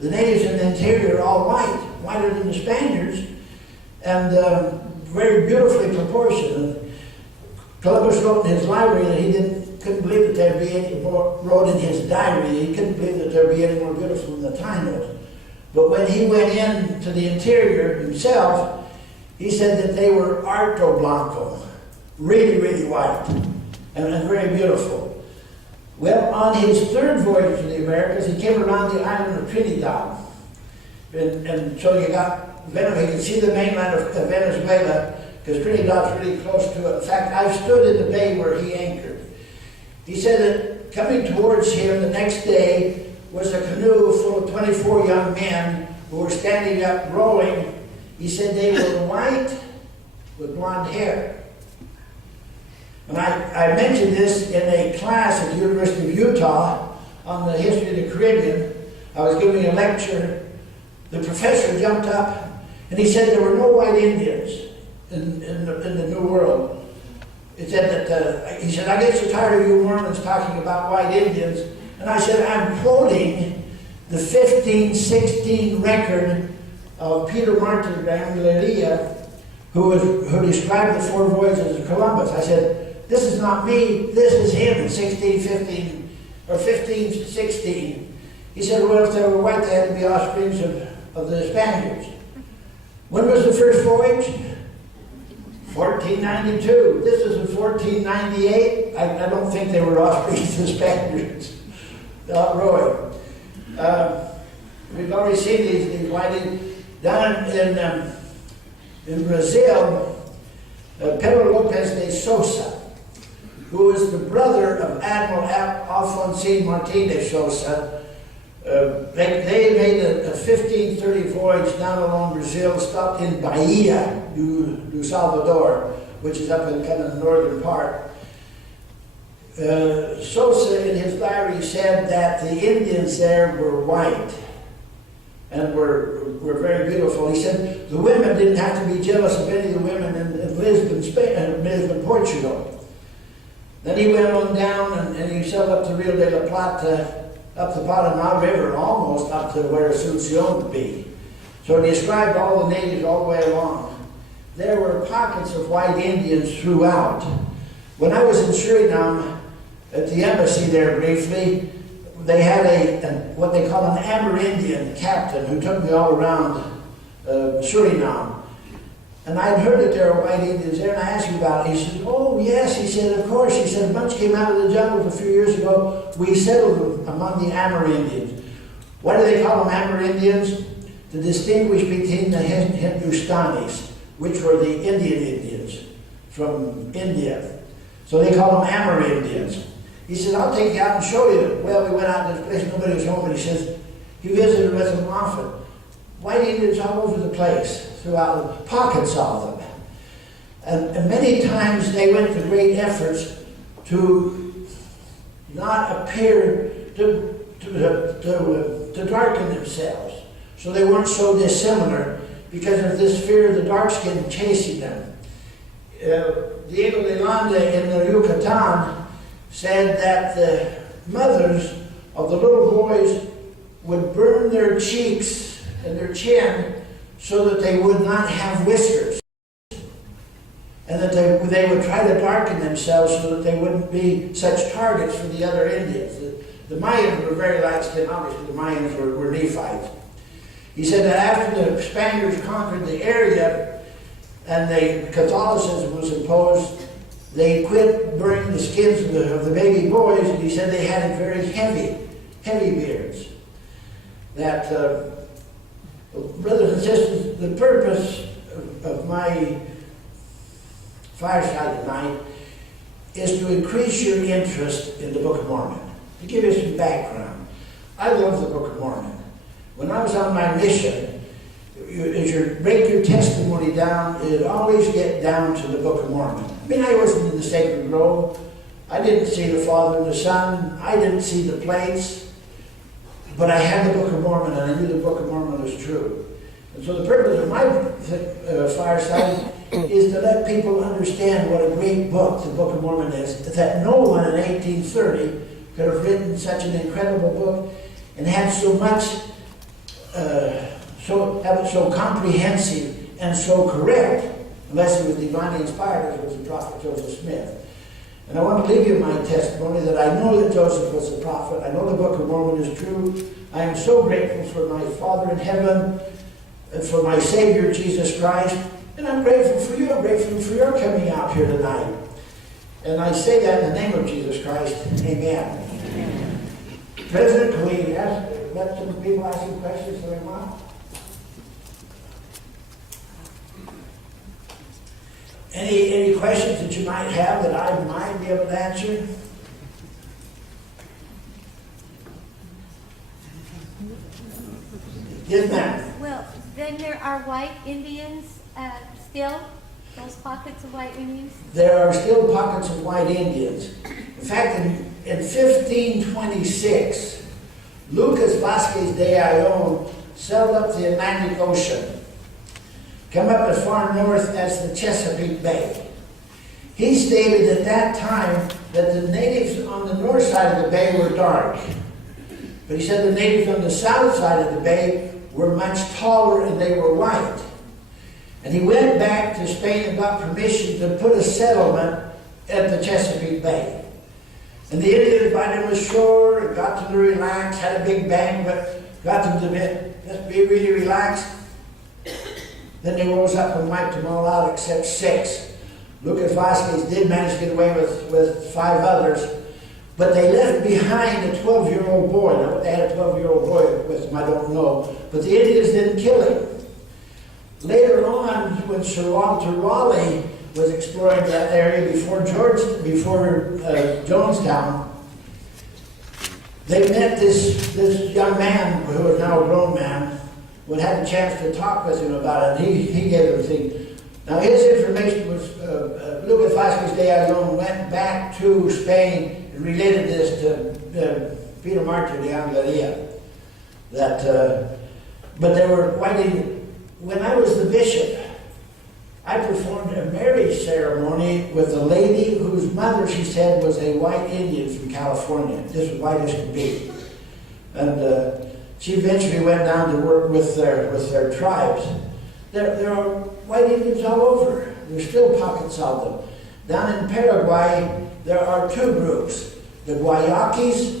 The natives in the interior are all white, whiter than the Spaniards, and very beautifully proportioned." And Columbus wrote in his library that he couldn't believe that there'd be any more, wrote in his diary, he couldn't believe that there'd be any more beautiful than the Tainos. But when he went into the interior himself, he said that they were arto blanco, really, really white, and very beautiful. Well, on his third voyage to the Americas, he came around the island of Trinidad. And so you can see the mainland of Venezuela, because Trinidad's really close to it. In fact, I've stood in the bay where he anchored. He said that coming towards him the next day was a canoe full of 24 young men who were standing up rowing. He said they were white with blonde hair. And I mentioned this in a class at the University of Utah on the history of the Caribbean. I was giving a lecture. The professor jumped up and he said there were no white Indians in the New World. He said that he said, "I get so tired of you Mormons talking about white Indians." And I said, "I'm quoting the 1516 record of Peter Martin de Angleria, who described the four voyages of Columbus." I said, "This is not me, this is him in 1615 or 1516. He said, "Well, if they were white, they had to be offsprings of the Spaniards." When was the first voyage? 1492. This is in 1498. I don't think they were offsprings of the Spaniards. Rowing. We've already seen these white down in Brazil. Pedro Lopez de Sousa, who is the brother of Admiral Alfonsín Martín de Sousa. They made a 1530 voyage down along Brazil, stopped in Bahia do Salvador, which is up in kind of the northern part. Sousa, in his diary, said that the Indians there were white and were very beautiful. He said the women didn't have to be jealous of any of the women in Lisbon, Spain, Lisbon, Portugal. Then he went on down and he sailed up the Rio de la Plata, up the Paraná River, almost up to where Asunción would be. So he described all the natives all the way along. There were pockets of white Indians throughout. When I was in Suriname, at the embassy there briefly, they had what they call an Amerindian captain who took me all around Suriname. And I'd heard that there were white Indians there, and I asked him about it. He said, "Oh, yes." He said, "Of course." He said, "A bunch came out of the jungles a few years ago. We settled them among the Amerindians." Why do they call them Amerindians? To distinguish between the Hindustanis, which were the Indian Indians from India. So they call them Amerindians. He said, "I'll take you out and show you." Well, we went out to this place, nobody was home, and he says, he visited with them often. White Indians all over the place, throughout pockets of them. And many times they went to great efforts to not appear to darken themselves. So they weren't so dissimilar because of this fear of the dark skin chasing them. Diego de Landa in the Yucatan said that the mothers of the little boys would burn their cheeks and their chin so that they would not have whiskers, and that they would try to darken themselves so that they wouldn't be such targets for the other Indians. The Mayans were very light-skinned. Obviously, the Mayans were Nephites. He said that after the Spaniards conquered the area and Catholicism was imposed, they quit burning the skins of the baby boys, and he said they had very heavy beards. That, brothers and sisters, the purpose of my fireside tonight is to increase your interest in the Book of Mormon. To give you some background, I love the Book of Mormon. When I was on my mission, as you break your testimony down, it'd always get down to the Book of Mormon. I mean, I wasn't in the Sacred Grove. I didn't see the Father and the Son. I didn't see the plates. But I had the Book of Mormon, and I knew the Book of Mormon was true. And so the purpose of my fireside is to let people understand what a great book the Book of Mormon is, that no one in 1830 could have written such an incredible book and had so much, have it so comprehensive and so correct, unless it was divinely inspired, as it was the prophet Joseph Smith. And I want to leave you my testimony that I know that Joseph was a prophet. I know the Book of Mormon is true. I am so grateful for my Father in heaven and for my Savior, Jesus Christ. And I'm grateful for you. I'm grateful for your coming out here tonight. And I say that in the name of Jesus Christ. Amen. Amen. President, can we let some people ask some questions for him on? Any questions that you might have that I might be able to answer? Yes, ma'am. Well, then there are white Indians still? Those pockets of white Indians? There are still pockets of white Indians. In fact, in 1526, Lucas Vasquez de Ayllón sailed up the Atlantic Ocean, come up as far north as the Chesapeake Bay. He stated at that time that the natives on the north side of the bay were dark. But he said the natives on the south side of the bay were much taller and they were white. And he went back to Spain and got permission to put a settlement at the Chesapeake Bay. And the Indians invited him ashore and got them to relax, had a big banquet, got them to just be really relaxed. Then they rose up and wiped them all out except 6. Lucas Vasquez did manage to get away with 5 others, but they left behind a 12-year-old boy. Now, what they had a 12-year-old boy with them, I don't know, but the Indians didn't kill him. Later on, when Sir Walter Raleigh was exploring that area before Jonestown, they met this young man, who was now a grown man, who had a chance to talk with him about it. He gave him a thing. Now, his information was, Lucas Vasquez de Ayllón went back to Spain and related this to Peter Martin de Andaria. But they were white Indians. When I was the bishop, I performed a marriage ceremony with a lady whose mother, she said, was a white Indian from California, just as white as could be. And she eventually went down to work with their tribes. There are white Indians all over. There's still pockets of them. Down in Paraguay, there are 2 groups. The Guayaquis,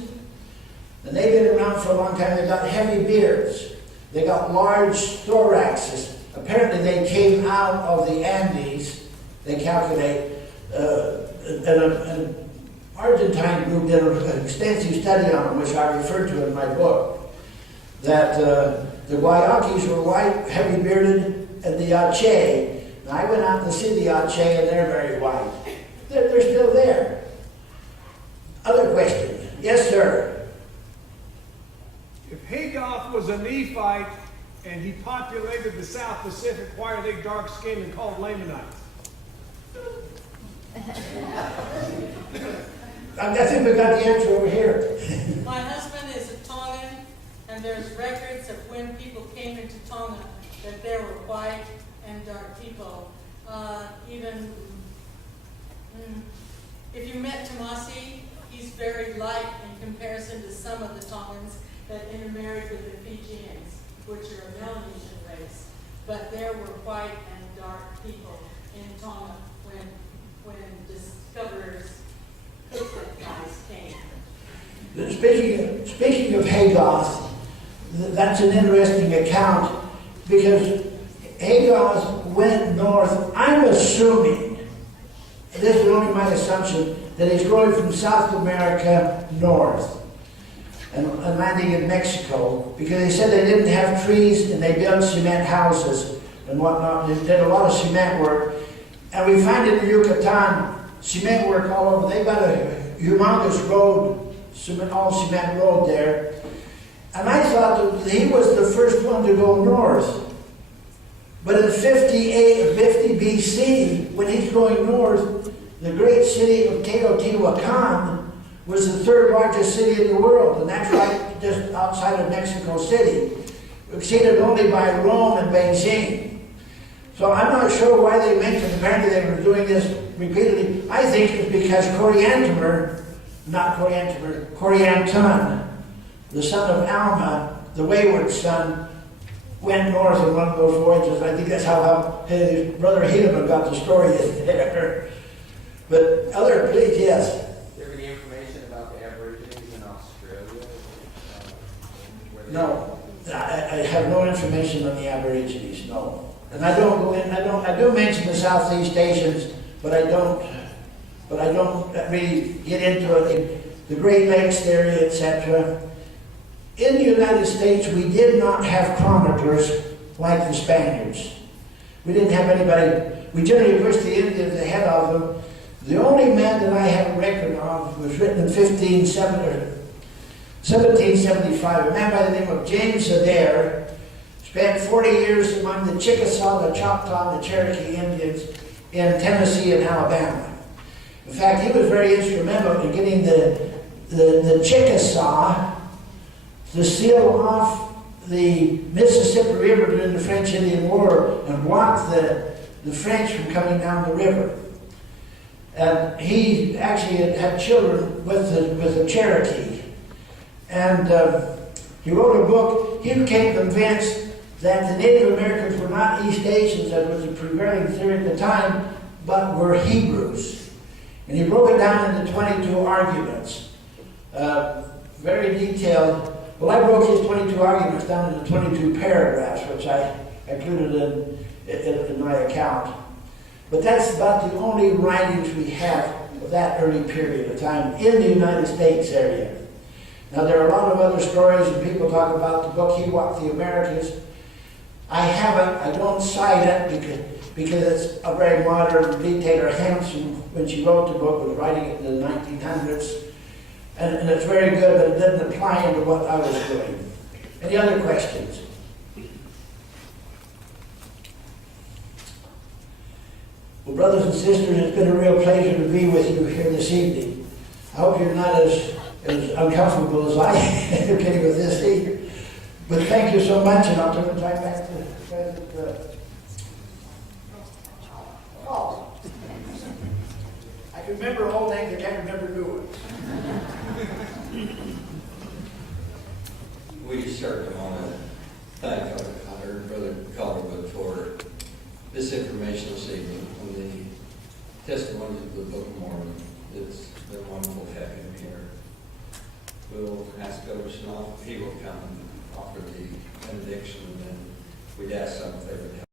and they've been around for a long time. They've got heavy beards. They got large thoraxes. Apparently they came out of the Andes, they calculate. An Argentine group did an extensive study on them, which I referred to in my book, that the Guayaquis were white, heavy bearded, and the Yache. And I went out to see the Yache, and they're very white. They're still there. Other questions? Yes, sir. If Haygoth was a Nephite and he populated the South Pacific, why are they dark-skinned and called Lamanites? I think we got the answer over here. My husband is a Tongan, and there's records of when people came into Tonga that there were white and dark people. If you met Tomasi, he's very light in comparison to some of the Tongans that intermarried with the Fijians, which are a Melanesian race. But there were white and dark people in Tonga when discoverers, Kirtland guys came. Speaking of Haygoth, that's an interesting account because Haygoth went north. I'm assuming, this is only my assumption, that he's going from South America north and landing in Mexico, because they said they didn't have trees and they built cement houses and whatnot. They did a lot of cement work. And we find in the Yucatan cement work all over. They got a humongous road, all cement road there. And I thought that he was the first one to go north. But in 50 BC, when he's going north, the great city of Teotihuacan was the 3rd largest city in the world, and that's right just outside of Mexico City, exceeded only by Rome and Beijing. So I'm not sure why they mentioned apparently they were doing this repeatedly. I think it's because Corianton, the son of Alma, the wayward son, went north on one of those voyages. I think that's how his brother Helaman got the story in there. But other, please, yes. Do you have any information about the Aborigines in Australia? No, I have no information on the Aborigines, no. And I don't go in, I do mention the Southeast Asians, but I don't really get into it. The Great Lakes area, etc. In the United States, we did not have chroniclers like the Spaniards. We didn't have anybody, we generally pushed the Indians ahead of them. The only man that I have a record of was written in 1775, a man by the name of James Adair, spent 40 years among the Chickasaw, the Choctaw, and the Cherokee Indians in Tennessee and Alabama. In fact, he was very instrumental in getting the Chickasaw to seal off the Mississippi River during the French-Indian War and block the French from coming down the river. And he actually had children with the Cherokee. And he wrote a book. He became convinced that the Native Americans were not East Asians, that was the prevailing theory at the time, but were Hebrews. And he broke it down into 22 arguments. Very detailed. Well, I broke his 22 arguments down into 22 paragraphs, which I included in my account. But that's about the only writings we have of that early period of time in the United States area. Now, there are a lot of other stories, and people talk about the book, He Walked the Americas. I haven't, I don't cite it because it's a very modern dictator. Hampson, when she wrote the book, was writing it in the 1900s. And it's very good, but it doesn't apply into what I was doing. Any other questions? Well, brothers and sisters, it's been a real pleasure to be with you here this evening. I hope you're not as uncomfortable as I am getting with this either. But thank you so much, and I'll turn the time back to President Paul. I can remember old names, I can't remember new ones. We certainly want to thank our Brother Calderwood for this information this evening on the testimonies of the Book of Mormon. It's been wonderful having him here. We'll ask Governor Snoff if he will come and offer the benediction, and then we'd ask some if they would help.